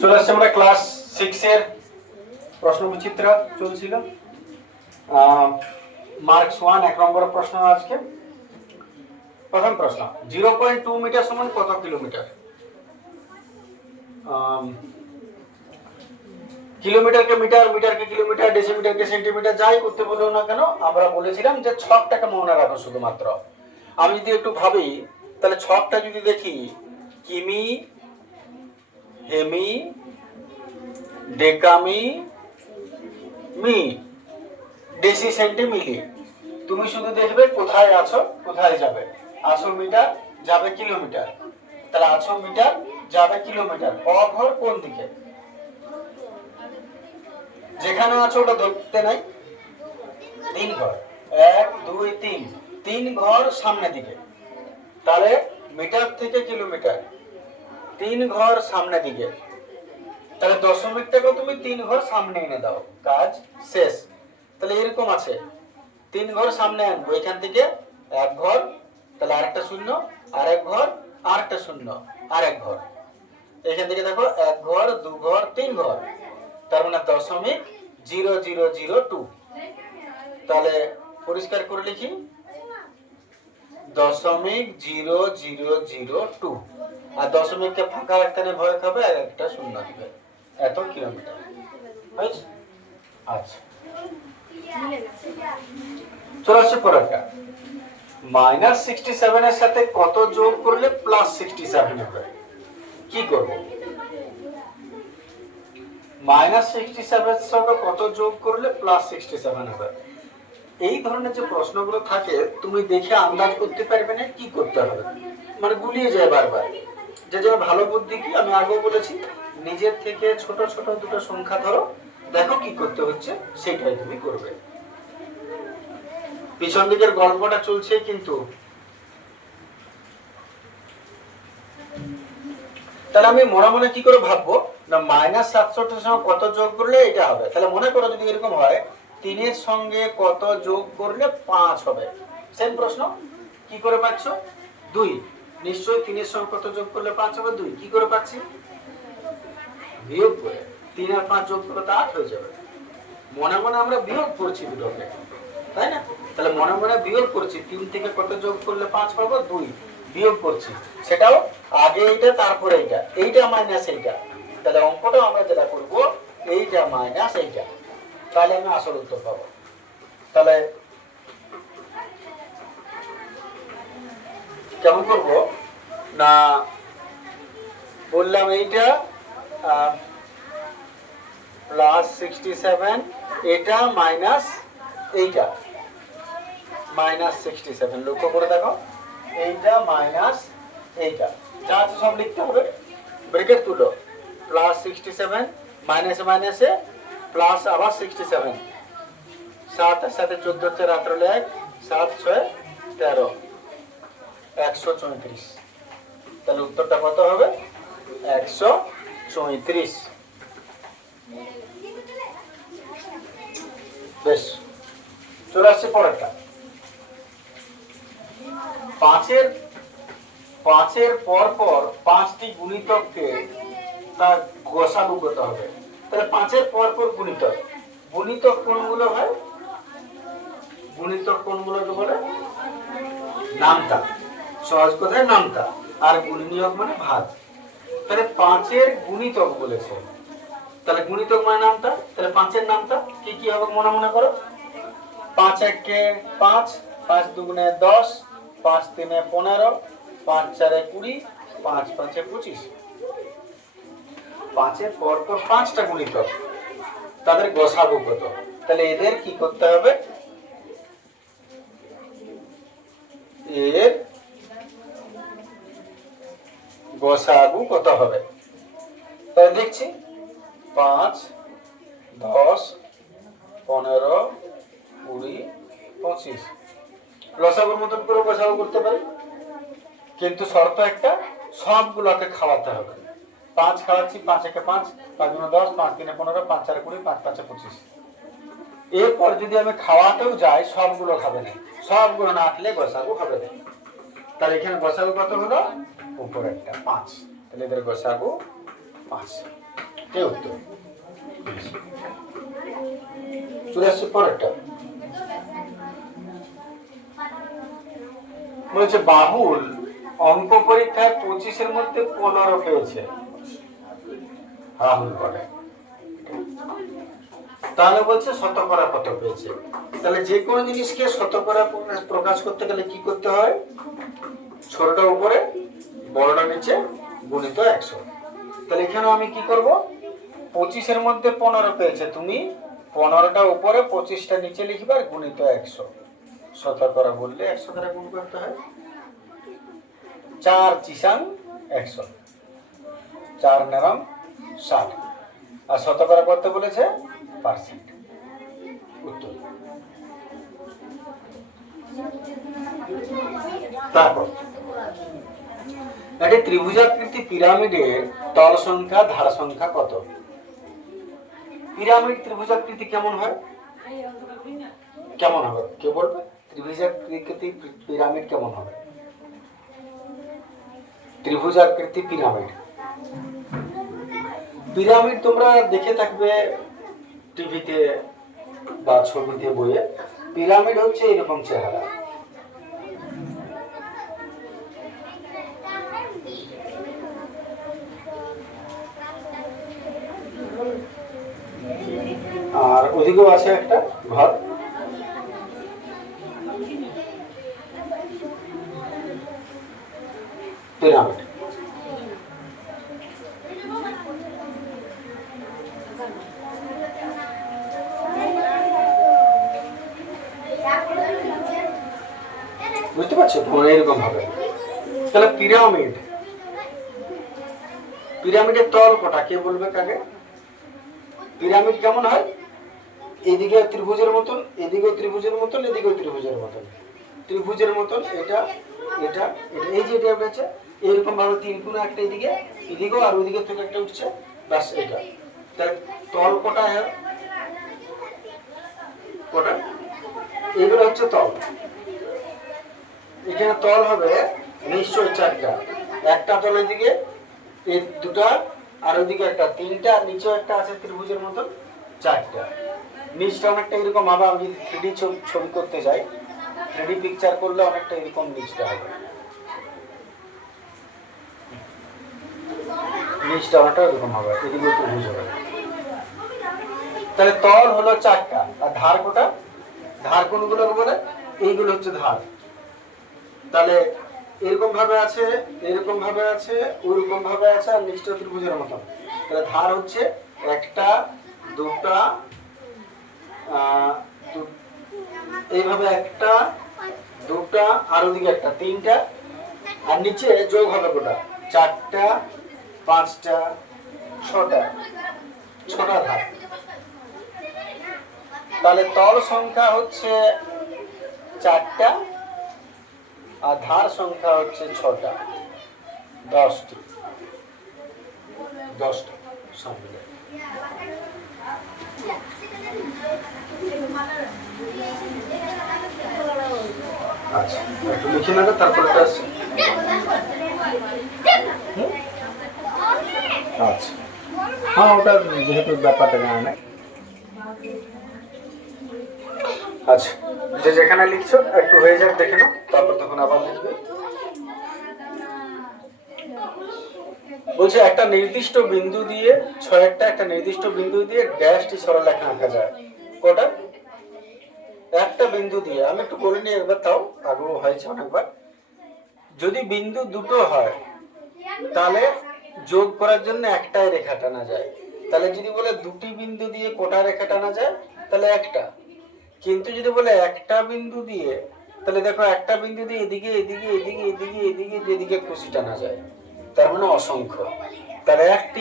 চলে আসছে আমরা ক্লাস 6 এর প্রশ্ন বিচিত্র চলছিল। মার্কস 1 এক নম্বর প্রশ্ন আজকে। প্রথম প্রশ্ন, 0.2 মিটার সমান কত কিলোমিটার? কিলোমিটারকে মিটার, মিটারকে কিলোমিটার, ডেসিমিটারকে সেন্টিমিটার, যাই করতে বলো না কেন, আমরা বলেছিলাম যে ছকটাকে মনে রাখো শুধুমাত্র। আমি যদি একটু ভাবি, তাহলে ছকটা যদি দেখি, কিমি, হেমি, ডেকামি, মি, ডেসি, সেন্টি, মিলি। তুমি শুধু দেখবে কোথায় আছো, কোথায় যাবে। আছো মিটার, যাবে কিলোমিটার। তাহলে আছো মিটার, যাবে কিলোমিটার। ঘর কোন দিকে? যেখানে আছো ওটা ধরতে নাই। 3 ঘর, 1 2 3, 3 ঘর সামনে দিকে। তাহলে মিটার থেকে কিলোমিটার, 3 ঘর সামনে দিকে। তাহলে দশমিকটাকে তুমি 3 ঘর সামনে এনে দাও, কাজ শেষ। তাহলে এরকম আছে, 3 ঘর সামনে আনবো, এখান থেকে 1 ঘর, তাহলে আরেকটা শূন্য, আরেক ঘর, আরেকটা শূন্য, আরেক ঘর। এখান থেকে দেখো 1 ঘর, 2 ঘর, 3 ঘর, তার মানে 0.0002। তাহলে পরিষ্কার করে লিখি 0.0002। আর দশমিককে ফাঁকা রাখতে ভয় খাবে, আর একটা শূন্য দিবে, এত কিলোমিটার হয়েছে। আচ্ছা, চলে আসছে পরেরটা। -67 এর সাথে কত যোগ করলে +67 হবে? কি করব? -67 এর সাথে কত যোগ করলে +67 হবে? এই ধরনের যে প্রশ্নগুলো থাকে, তুমি দেখে আন্দাজ করতে পারবে না কি করতে হবে, মানে গুলিয়ে যায় বারবার। যে যে ভালো বুদ্ধি কি, আমি আগেও বলেছি, নিজের থেকে ছোট ছোট দুটো সংখ্যা ধরো, দেখো কি করতে হচ্ছে, সেটাই তুমি করবে। পিছন দিকের গল্পটা চলছে কিন্তু। তাহলে আমি মনে মনে কি করে ভাববো না, -67 এর সঙ্গে কত যোগ করলে এটা হবে। তাহলে মনে করো যদি এরকম হয়, 3 এর সঙ্গে কত যোগ করলে 5 হবে। সেম প্রশ্ন, কি করে পাচ্ছ? 2। নিশ্চয়ই 3 এর সঙ্গে কত যোগ করলে 5 হবে? 2। কি করে পাচ্ছি? বিয়োগ করে। 3 আর 5 যোগ করলে তো 8 হয়ে যাবে। মনে মনে আমরা বিয়োগ করছি দুটোকে, তাই না? তাহলে মনে মনে বিয়োগ করছি, 3 থেকে কত যোগ করলে 5 পাবো? 2। বিয়োগ করছি, সেটাও আগে এইটা তারপরে এইটা, এইটা মাইনাস এইটা। তাহলে অঙ্কটাও আমরা যেটা করব, এইটা মাইনাস এইটা, তাহলে আমি আসল উত্তর পাবো। তাহলে কেমন করব না, বললাম এইটা +67, এটা মাইনাস এইটা -67। লক্ষ্য করে দেখো, এইটা মাইনাস এইটা, যা আছে সব লিখতে হবে। ব্রেকেট তুলো, +67, মাইনাসে মাইনাসে প্লাস, আবার 67, 7 এর সাথে 14 হচ্ছে, রাত্র 1, 7 6 13, 134। তাহলে উত্তরটা কত হবে? 134। বেশ, চলে আসছে পরেরটা। 5-এর পর পর 5টি গুণিতককে তার গসাগু করতে হবে। তাহলে 5-এর পর পর গুণিতক, গুণিতক কোনগুলো হয়? গুণিতক কোনগুলোকে বলে? নামতা, সহজ কথায় নামতা। আর গুণনীয়ক মানে ভাগ। তাহলে 5-এর গুণিতক বলেছে, তাহলে গুণিতক মানে নামতা। তাহলে 5-এর নামতা কি কি হবে মনে মনে করো। 5 একে 5, 5 দুগুণে 10, 5 তিনে 15, 5 চারে 20, 5 পাঁচে 25। 5-এর পর পর 5টা গুণিতক, তাদের গসাগু কত? তাহলে এদের কি করতে হবে? এর গসাগু কত হবে? তাহলে দেখছি 5 10 15 20 25, লসাগুর মতন করে গসাগু করতে পারি, কিন্তু শর্ত একটা, সবগুলোকে খাওয়াতে হবে। 5 খাওয়াচ্ছি, 5 একে 5, 5 দুগুণে 10, 5 তিনে 15, 5 চারে 20, 5 পাঁচে 25। এরপর যদি আমি খাওয়াতেও যাই সবগুলো খাবে না, সবগুলো না খেলে গসাগু হবে না। তাহলে এখানে গসাগু কত হলো? উপরে একটা 5, তাহলে এদের গসাগু 5। এই উত্তর। চলে আসছে পরেরটা। বলছে বাহুল অঙ্ক পরীক্ষায় 25-এর মধ্যে 15 পেয়েছে। রাহুল বলে, তাহলে বলছে শতকরা কত পেয়েছে। তাহলে যে কোনো জিনিসকে শতকরা প্রকাশ করতে গেলে কি করতে হয়? ছোটটা উপরে বড়টা নিচে গুণিত 100। তাহলে এখানে আমি কি করব? 25-এর মধ্যে 15 পেয়েছে, তুমি 15টা উপরে 25টা নিচে লিখবে আর গুণিত 100। শতকরা বললে 100 দ্বারা গুণ করতে হয়। 4 চিসাং 100, 4 নেরম 60, আর শতকরা করতে বলেছে পার্সেন্ট। উত্তর। তারপর একটি ত্রিভুজাকৃতি পিরামিডের তল সংখ্যা ধার সংখ্যা কত? পিরামিড ত্রিভুজাকৃতি কেমন হয়? কেমন হবে কে বলবে? ত্রিভুজাকৃতি পিরামিড কেমন হবে? ত্রিভুজাকৃতি পিরামিড, পিরামিড তোমরা দেখে থাকবে টিভিতে বা ছবিতে, বইয়ে। পিরামিড হচ্ছে এরকম চেহারা। আর ওদিকেও আছে একটা ঘর। পিরামিড বুঝতে পারছো? এরকম হবে। তাহলে পিরামিড, পিরামিডের তল কটা কে বলবে কাকে? পিরামিড কেমন হয়? এদিকে ত্রিভুজের মতন, এদিকেও ত্রিভুজের মতন, এদিকেও ত্রিভুজের মতন, ত্রিভুজের মতন। এটা এটা এটা এই যে এটা উঠেছে এরকম ভাবে 3 কোণা একটা এদিকে, এদিকেও আর ওইদিকে থেকে একটা উঠছে, ব্যাস এটা। তাহলে তল কটা হয়? কটা? এগুলো হচ্ছে তল। এখানে তল হবে নিশ্চয়ই 4টা। একটা তল এদিকে, এই দুটা, আর ওইদিকে একটা 3টা, আর নিচেও একটা আছে ত্রিভুজের মতন 4টা। নিচটা অনেকটা এরকম হবে। আমি যদি 3D ছবি করতে যাই, 3D পিকচার করলে অনেকটা এরকম নিচটা হবে। নিচটা অনেকটা এরকম হবে, এদিকে ত্রিভুজ হবে। তাহলে তল হলো 4টা, আর ধার কোটা? ধার কোনগুলো বলে? এইগুলো হচ্ছে ধার। তাহলে এরকম ভাবে আছে, এরকম ভাবে আছে, ওইরকম ভাবে আছে, আর নিচটা ত্রিভুজের মতন। তাহলে ধার হচ্ছে 1টা 2টা, এইভাবে 1টা 2টা, আর ওদিকে একটা 3টা, আর নিচে যোগ হবে কোটা? 4টা 5টা 6টা, 6টা ধার। তাহলে তল সংখ্যা হচ্ছে 4টা, আর ধার সংখ্যা হচ্ছে 6টা, 10টি। 10টা সংখ্যা। আচ্ছা, একটু লিখে নেবে, তারপরে আসছে। আচ্ছা, হ্যাঁ, ওটা যেহেতু ব্যাপারটা জানা নাই। আচ্ছা, যে যেখানে লিখছো একটু হয়ে যাক, দেখে নাও, তারপর তখন আবার লিখবে। বলছে একটা নির্দিষ্ট বিন্দু দিয়ে, ছয়েরটা একটা নির্দিষ্ট বিন্দু দিয়ে ড্যাশটি সরলরেখা আঁকা যায়। কটা? একটা বিন্দু দিয়ে। আমি একটু বলে নিই একবার, তাও আগেও হয়েছে অনেকবার। যদি বিন্দু দুটো হয় তাহলে যোগ করার জন্য একটাই রেখা টানা যায়। তাহলে যদি বলে দুটি বিন্দু দিয়ে কটা রেখা টানা যায়, তাহলে একটা। কিন্তু যদি বলে একটা বিন্দু দিয়ে, তাহলে দেখো একটা বিন্দু দিয়ে এদিকে এদিকে এদিকে এদিকে এদিকে যেদিকে খুশি টানা যায়, তার মানে অসংখ্য। তাহলে একটি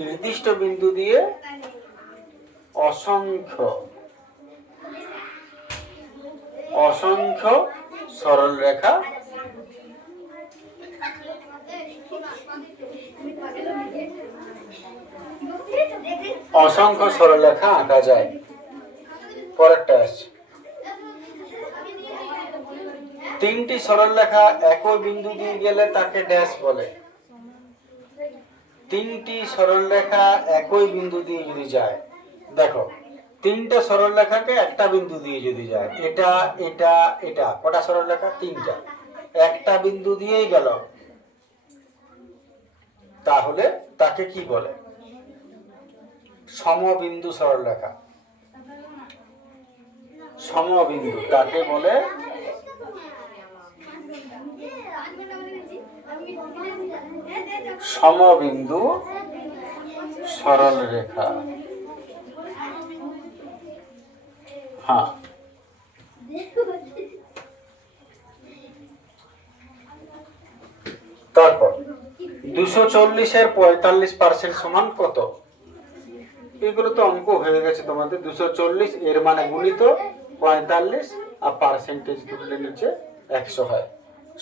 নির্দিষ্ট বিন্দু দিয়ে অসংখ্য অসংখ্য সরল রেখা অসংখ্য সরলরেখা আঁকা যায়। পরেরটা আসছে, তিনটি সরলরেখা একই বিন্দু দিয়ে গেলে তাকে ড্যাশ বলে। তিনটি সরলরেখা একই বিন্দু দিয়ে যদি যায়, দেখো তিনটা সরলরেখাকে একটা বিন্দু দিয়ে যদি যায়, এটা এটা এটা, কটা সরলরেখা? তিনটা, একটা বিন্দু দিয়েই গেল, তাহলে তাকে কি বলে? সমবিন্দু সরলরেখা। সমবিন্দু তাকে বলে সমবিন্দু সরলরেখা। হ্যাঁ, তারপর 240-এর 45% সমান কত? এগুলো তো অঙ্ক হয়ে গেছে তোমাদের। 240 এর মানে গুণিত 45 আর পার্সেন্টেজ তুললে নিচে 100 হয়।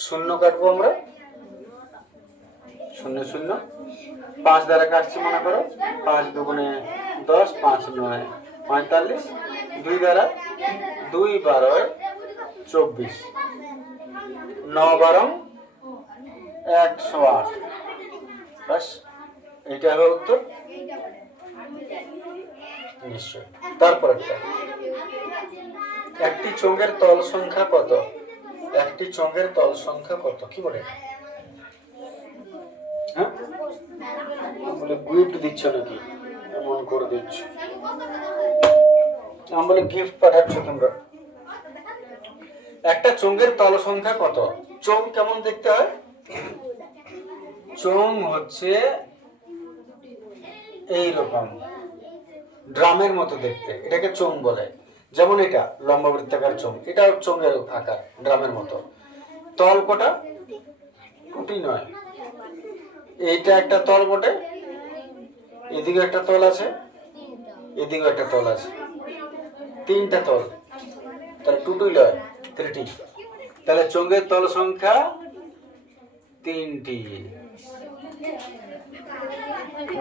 শূন্য কাটবো আমরা, শূন্য শূন্য, 5 দ্বারা কাটছি মনে করো, 5 দুগুণে 10, 5 9 45, 2 দ্বারা 2 12 24, 9 12 108। বাস, এইটা হবে উত্তর নিশ্চয়। তারপর একটি চোঙের তল সংখ্যা কত? একটি চোঙের তল সংখ্যা কত? কি বলে? হ্যাঁ, বলে গিফট দিচ্ছ নাকি? এমন করে দিচ্ছ, আমি বলে গিফট পাঠাচ্ছ তোমরা। একটা চোঙের তল সংখ্যা কত? চোঙ কেমন দেখতে হয়? চোঙ হচ্ছে এইরকম ড্রামের মতো দেখতে, এটাকে চোঙ বলে। যেমন এটা লম্বা বৃত্তাকার চোঙ, এটা চোঙের আকার, ড্রামের মতো। তল কটা? কোটি নয়, এইটা একটা তল বটে, এদিকে একটা তল আছে, এদিকে একটা তল আছে, তিনটা তল, তাহলে টুটুই লয়, থ্রিটি। তাহলে চোঙের তল সংখ্যা 3টি।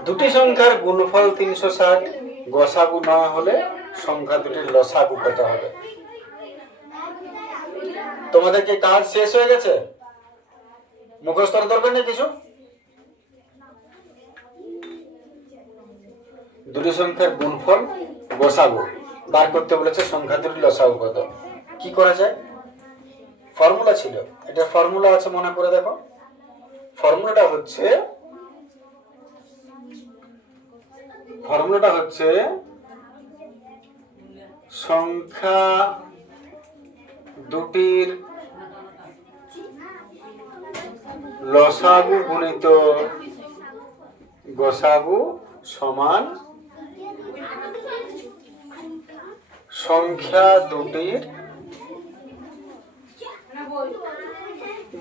দুটি সংখ্যার গুণফল 360, গসাগু না হলে সংখ্যা দুটির লসাগু কত হবে? তোমাদের কি কাজ শেষ হয়ে গেছে? মুখস্থ দরকার নেই কিছু? দুটি সংখ্যার গুণফল গসাগু বার করতে বলেছে, সংখ্যা দুটির লসাগু কত? কি করা যায়? ফর্মুলা ছিল, এটা ফর্মুলা আছে, মনে করে দেখো। ফর্মুলাটা হচ্ছে সংখ্যা দুটির লসাগু গুণিত গসাগু সমান সংখ্যা দুটির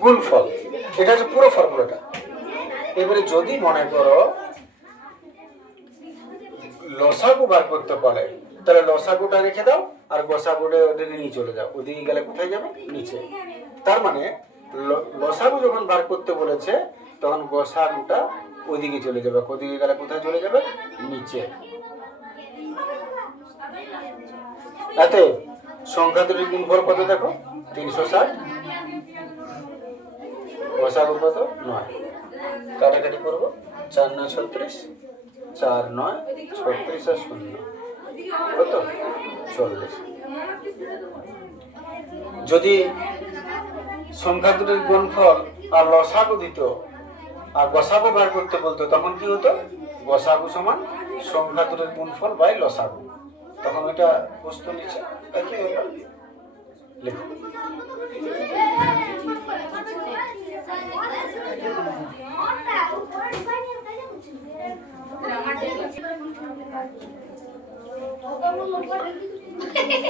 গুণফল। এটা হচ্ছে পুরো ফর্মুলাটা। এবারে যদি মনে করো লসাগু বার করতে পারে, তাহলে লসাগুটা রেখে দাও আর গসাগুটা ওদিকে নিয়ে চলে যাও, ওদিকে গেলে কোথায় যাবে? নিচে। তার মানে লসাগু যখন বার করতে বলেছে তখন গসাগুটা ওদিকে চলে যাবে, ওদিকে গেলে কোথায় চলে যাবে? নিচে। এতে সংখ্যা দুটির গুণফল কত দেখো? 360, গসাগু কত? 9। কাটাকাটি করবো, 4 9 36, 4 9 36 আর 0 কত? 40। যদি সংখ্যা দুটির গুণফল আর লসাগু দিত আর গসাগু বার করতে বলতো, তখন কি হতো? গসাগু সমান সংখ্যা দুটির গুণফল বাই লসাগু। তখন ওইটা বস্তু নিচে একই ব্যাপার। লিখো।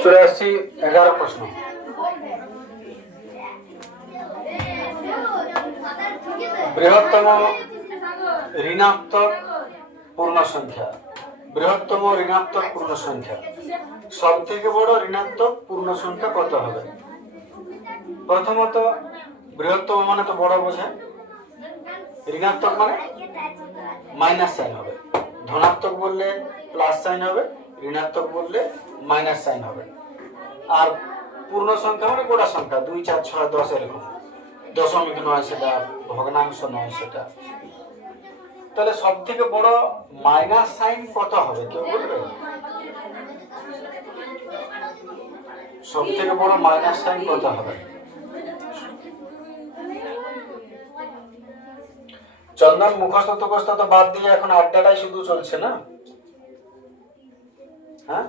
চলে আসছি 11 প্রশ্ন। বৃহত্তম ঋণাত্মক পূর্ণ সংখ্যা। বৃহত্তম ঋণাত্মক পূর্ণ সংখ্যা, সব থেকে বড় ঋণাত্মক পূর্ণ সংখ্যা কত হবে? প্রথমত বৃহত্তম মানে তো বড় বোঝায়, ঋণাত্মক মানে মাইনাস সাইন হবে, ধনাত্মক বললে প্লাস সাইন হবে, ঋণাত্মক বললে মাইনাস সাইন হবে। আর পূর্ণ সংখ্যা মানে গোটা সংখ্যা 2 4 6 10 এরকম, দশমিক নয় সেটা, ভগ্নাংশ নয় সেটা। তাহলে সব থেকে বড় মাইনাস সাইন কত হবে কেউ বলবে? সব থেকে বড় মাইনাস সাইন কত হবে? চন্দন মুখস্থ টুখস্থ তো বাদ দিয়ে এখন আড্ডাটাই শুধু চলছে না? হ্যাঁ,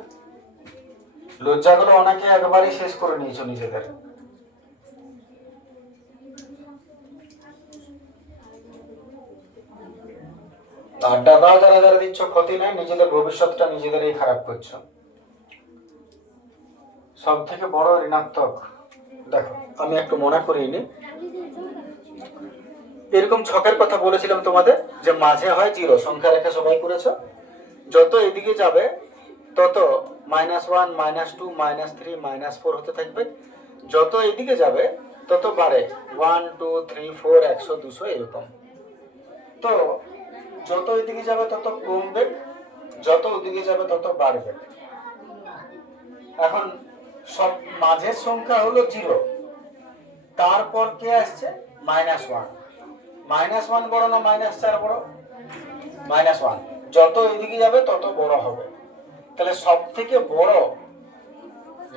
লজ্জাগুলো অনেকে একবারই শেষ করে নিয়েছো নিজেদের। আড্ডা দাও যারা যারা দিচ্ছ, ক্ষতি নাই, নিজেদের ভবিষ্যৎটা নিজেদেরই খারাপ করছো। সব থেকে বড় ঋণাত্মক, দেখো আমি একটু মনে করিয়ে নি, এরকম ছকের কথা বলেছিলাম তোমাদের যে মাঝে হয় জিরো, সংখ্যা রেখা সবাই করেছো, যত এদিকে যাবে তত -1 -2 -3 -4 হতে থাকবে, যত এদিকে যাবে তত বাড়ে 1 2 3 4 100 200 এরকম। তো যত এদিকে যাবে তত কমবে, যত ওদিকে যাবে তত বাড়বে। এখন সব মাঝের সংখ্যা হলো 0, তারপর কে আসছে? -1। -1 বড় না -4 বড়? -1। যত এদিকে যাবে তত বড় হবে। তাহলে সব থেকে বড়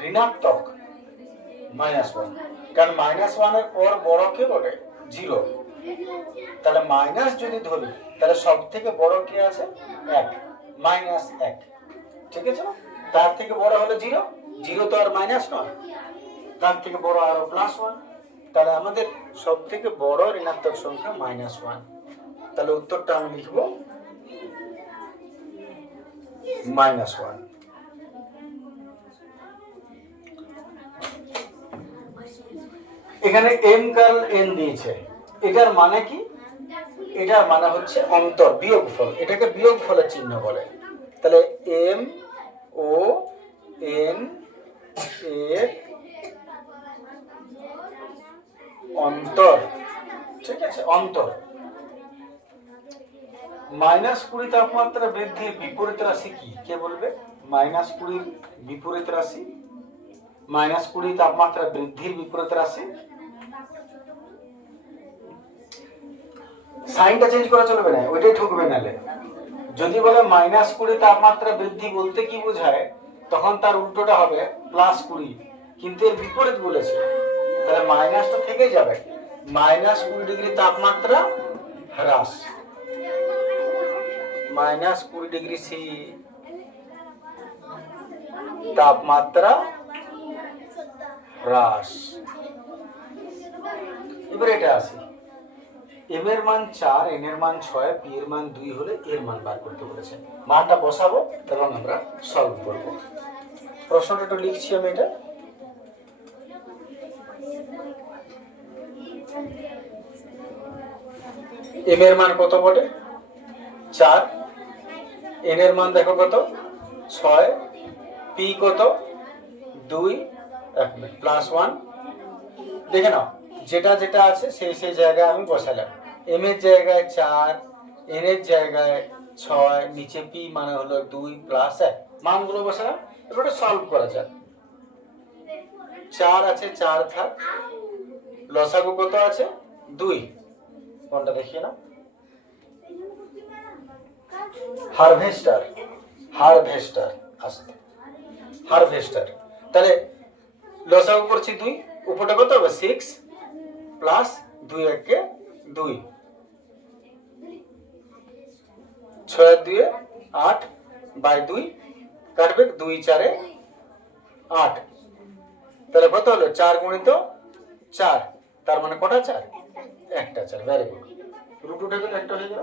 ঋণাত্মক -1, কারণ -1 এর পর বড় কে বলে? 0। তাহলে মাইনাস যদি ধরি তাহলে সব থেকে বড় কে আছে? 1, -1। ঠিক আছে না? তার থেকে বড় হলো 0, 0 তো আর মাইনাস নয়, তার থেকে বড় আরো +1। তাহলে আমাদের সব থেকে বড় ঋণাত্মক সংখ্যা -1। তাহলে উত্তরটা আমি লিখব -1। এখানে m কার্ল n দিয়েছে, এটার মানে কি? এটার মানে হচ্ছে অন্তর, বিয়োগফল, এটাকে বিয়োগফলের চিহ্ন বলে। তাহলে m ও n এর অন্তর, ঠিক আছে, অন্তর। -20 তাপমাত্রা বৃদ্ধির বিপরীত রাশি কি? কে বলবে? -20 বিপরীত রাশি, -20 তাপমাত্রা বৃদ্ধির বিপরীত রাশি। সাইনটা চেঞ্জ করা চলবে না, ওইটাই ঠকবে নালে। যদি বলে -20 তাপমাত্রা বৃদ্ধি বলতে কি বোঝায়, তখন তার উল্টোটা হবে +20, কিন্তু এর বিপরীত বলেছে, তাহলে মাইনাসটা থেকে যাবে। -20 ডিগ্রি তাপমাত্রা হ্রাস, -20 ডিগ্রি সি তাপমাত্রা হ্রাস। এবার এটা আসি, m এর মান 4, n এর মান 6, p এর মান 2 হলে এর মান বার করতে বলেছে। মানটা বসাবো এবং আমরা সলভ করব। প্রশ্নটা একটু লিখছি আমি, এটা m এর মান কত বটে? 4, n এর মান দেখো কত? 6, p কত? 2, +1। দেখে নাও, যেটা যেটা আছে সেই সেই জায়গায় আমি বসালাম। m এর জায়গায় 4, n এর জায়গায় 6, নিচে p মানে হলো 2 + 1, মানগুলো বসালাম। এবার সলভ করা যাক। 4 আছে, 4 থাক, লসাগু কত আছে? 2। কোনটা দেখিয়ে না? হারভেস্টার, হারভেস্টার আসতে, হারভেস্টার। তাহলে লসাগু করছি 2, উপরটা কত হবে? 6 প্লাস 2 1 2, 6 2 8 বাই 2 কাটবে, 2 4 8। তাহলে কত হলো? 4 গুণিত 4, তার মানে কটা 4? একটা 4। ভেরি গুড, রুট উঠে গেল, একটা হয়ে গেল।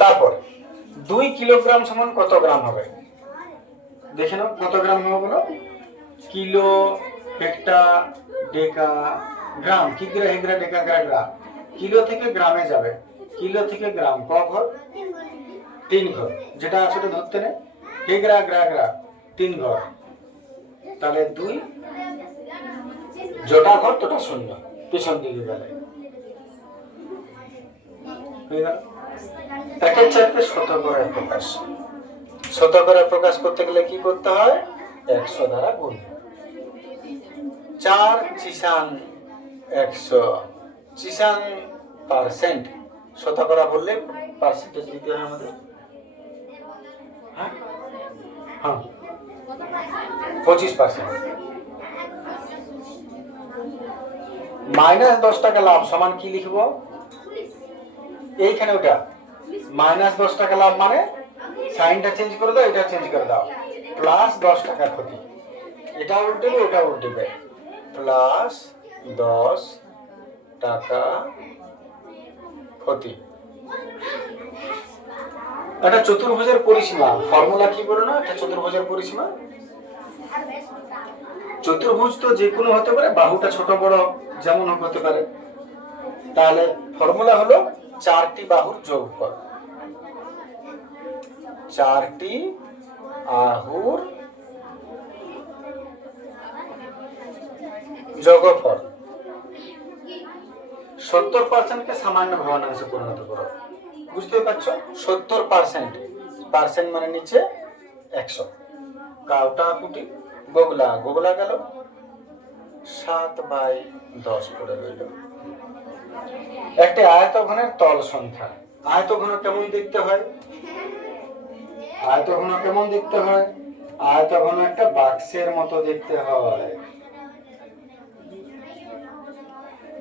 তারপর 2 কিলোগ্রাম সমান কত গ্রাম হবে? দেখে নাও কত গ্রাম হবে বলো? কিলো, হেক্টা, ডেকা, গ্রাম। কি গ্রা, হেক্টা, ডেকা, গ্রাম। কিলো থেকে গ্রামে যাবে, কিলো থেকে গ্রাম ক ঘর? 3 ঘর। যেটা আছে ওটা ধরতে নেই, হেগ্রা গ্রা গ্রা 3 ঘর। তাহলে 2, যটা ঘর তটা শূন্য, পেছন দিকে গেলে। হয়ে গেল। একের চারটে শতকরায় প্রকাশ। শতকরায় প্রকাশ করতে গেলে কি করতে হয়? 100 দ্বারা গুণ। 4 চিসাং 100, চিসাং পার্সেন্ট। শতকরা বললে পার্সেন্টেজ দিতে হয় আমাদের। হ্যাঁ, 25%। মাইনাস 10 টাকা লাভ সমান কি লিখবো? এইখানে ওটা মাইনাস 10 টাকা লাভ মানে সাইনটা চেঞ্জ করে দাও, এটা চেঞ্জ করে দাও, প্লাস 10 টাকা ক্ষতি। এটা উল্টেবে, ওটা উল্টেবে, প্লাস 10 টাকা ক্ষতি। এটা চতুর্ভুজের পরিসীমা। ফর্মুলা কি বলো না? এটা চতুর্ভুজের পরিসীমা। চতুর্ভুজ তো যে কোনো হতে পারে, বাহুটা ছোট বড় যেমন হতে পারে। তাহলে ফর্মুলা হলো 4টি বাহুর যোগফল। 4টি বাহুর যোগফল। 70% কে সামান্য ভগ্নাংশে পরিণত করো। বুঝতে পারছো? 70%, পার্সেন্ট মানে নিচে 100। কাউটা কুটি গোগলা, গোগলা গেল 7/10 করে রইল। একটা আয়তঘনের তল সংখ্যা। আয়তঘন কেমন দেখতে হয়? আয়তঘন কেমন দেখতে হয়? আয়তঘন একটা বাক্সের মতো দেখতে হয়।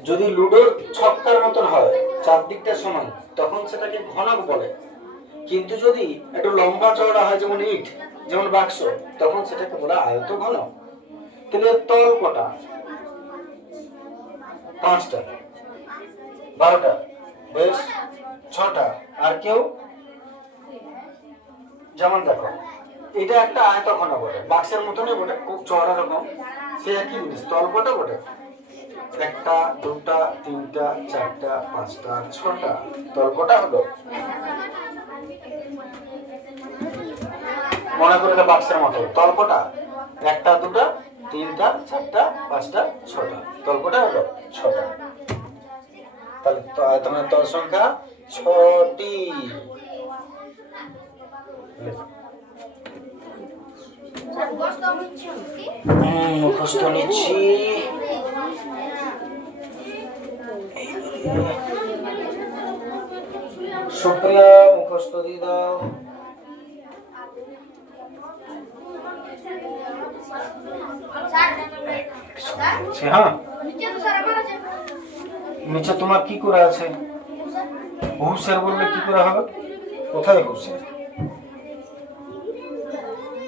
যদি লুডোর ছক্কার মতন হয়, চারদিকটা সমান, তখন সেটাকে ঘনক বলে। কিন্তু যদি একটু লম্বা চওড়া হয়, যেমন ইট, যেমন বাক্স, তখন সেটাকে বলা আয়তঘন। তাহলে তল কটা? 5টা, 12টা, বেশ 6টা। আর কেউ? যেমন দেখো, এটা একটা আয়তঘন বটে, বাক্সের মতনই বটে, খুব চওড়া রকম। সে একই জিনিস, তল কটা বটে? 1টা, 2টা, 3টা, 4টা, 5টা, 6টা। তল কটা হলো? মনে করে এটা বাক্সের মতো। তল কটা? 1টা, 2টা, 3টা, 4টা, 5টা, 6টা। তল কটা হলো? 6টা। তাহলে তোমার তল সংখ্যা 6টি। মুখস্থ নিচ্ছি। সুপ্রিয়া মুখস্থ দিয়ে দাও। হ্যাঁ, নিচে তোমার কি করে আছে? হুসের বললে কি করে হবে? কোথায় হুসের?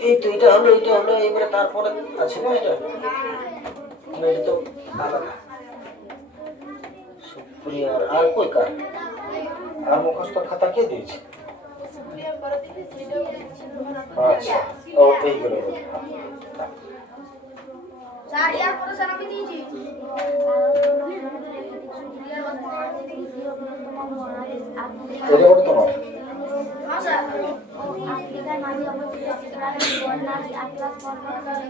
এই তো এটা হলো, এটা হলো, এইবারে তারপরে আছে না এটা? এটা তো আলাদা। সুপ্রিয়ার আর কই কার? আর মুখস্থ খাতা কে দিয়েছে? আচ্ছা, ও এইগুলো। স্যার ইয়ার পরে স্যার আমি দিয়েছি। এটা বড় তোমার? হ্যাঁ স্যার। আফ্রিকার মাঝে অবস্থিত চিত্রাঙ্গন বর্ণালী আটলাস পর্বতমালার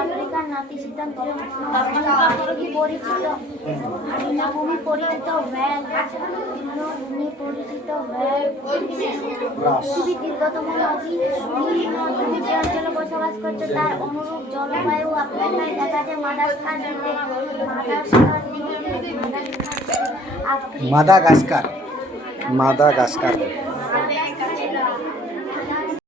আফ্রিকার নাতিশীতোষ্ণ পরিচিত ভূমি পরিচিত পৃথিবীর দীর্ঘতম নদী যে অঞ্চলে বসবাস করছে তার অনুরূপ জলবায়ু আফ্রিকায় দেখা যায়। মাদাগাস্কার।